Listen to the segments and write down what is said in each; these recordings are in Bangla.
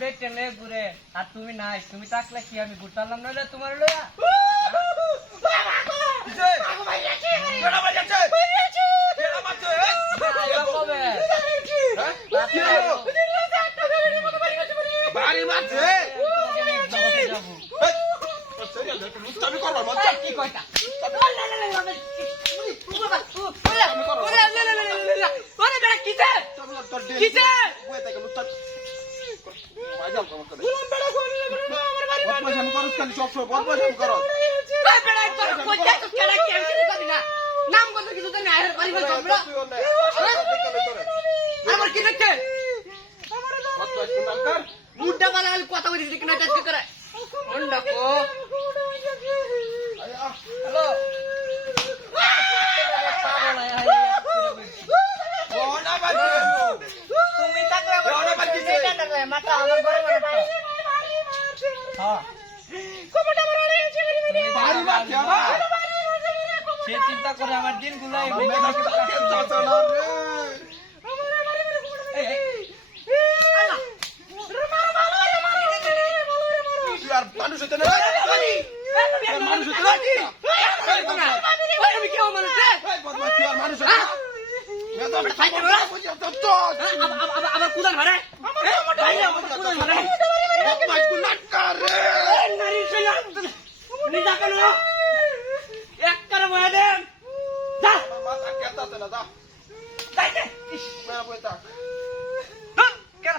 বেটে নে ঘুরে আর তুমি নাই তুমি থাকলে কি আমি ঘুরতাম না তোমার লয়া বাড়ি মারছে আমি করবো মজা কি কয়টা কথা বলি কিনা করে তুমি থাকলে মাথা আমার ঘরে সে চিন্তা করে আমার দিনগুলো মানুষ হতে আবার কুদান ভাড়া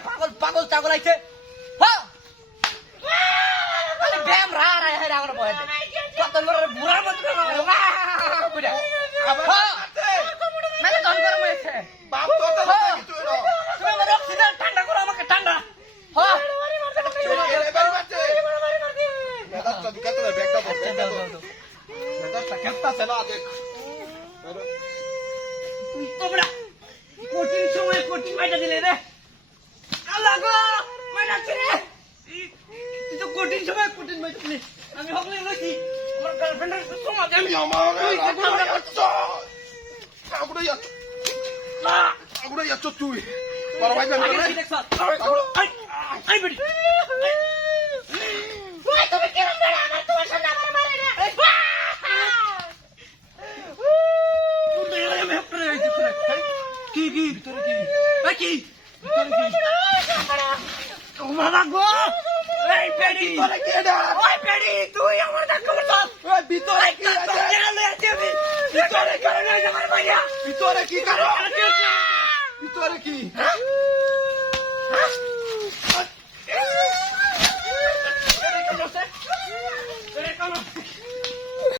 পাগল পাগল ছাগল আইছে ব্যায়াম আমার বয়ে কত বুড়ার মতো ঠান্ডা করো আমাকে ঠান্ডা তোমরা কঠিন সময় কঠিন মাইটা দিলে রে আল্লাহ গো মাইটা রে তুই তো কঠিন সময় কঠিন মাইটা দিলে আমি হকলে লইছি আমার গার্লফ্রেন্ডের সমাজ আমি আগুড়া যাচ্ছ তুই বড় ভাই আই বেটি তুমি কেমন বেড়া আমার তোমার সামনে আমার মারে রে কি কি ভিতরে কি কি বাবা গো এই পেড়ি তোরে কেডা ওই পেড়ি তুই আমার কাছে খবর দাও ওই ভিতরে কি আছে ভিতরে কেন না আমার ভাইয়া ভিতরে কি করো ভিতরে কি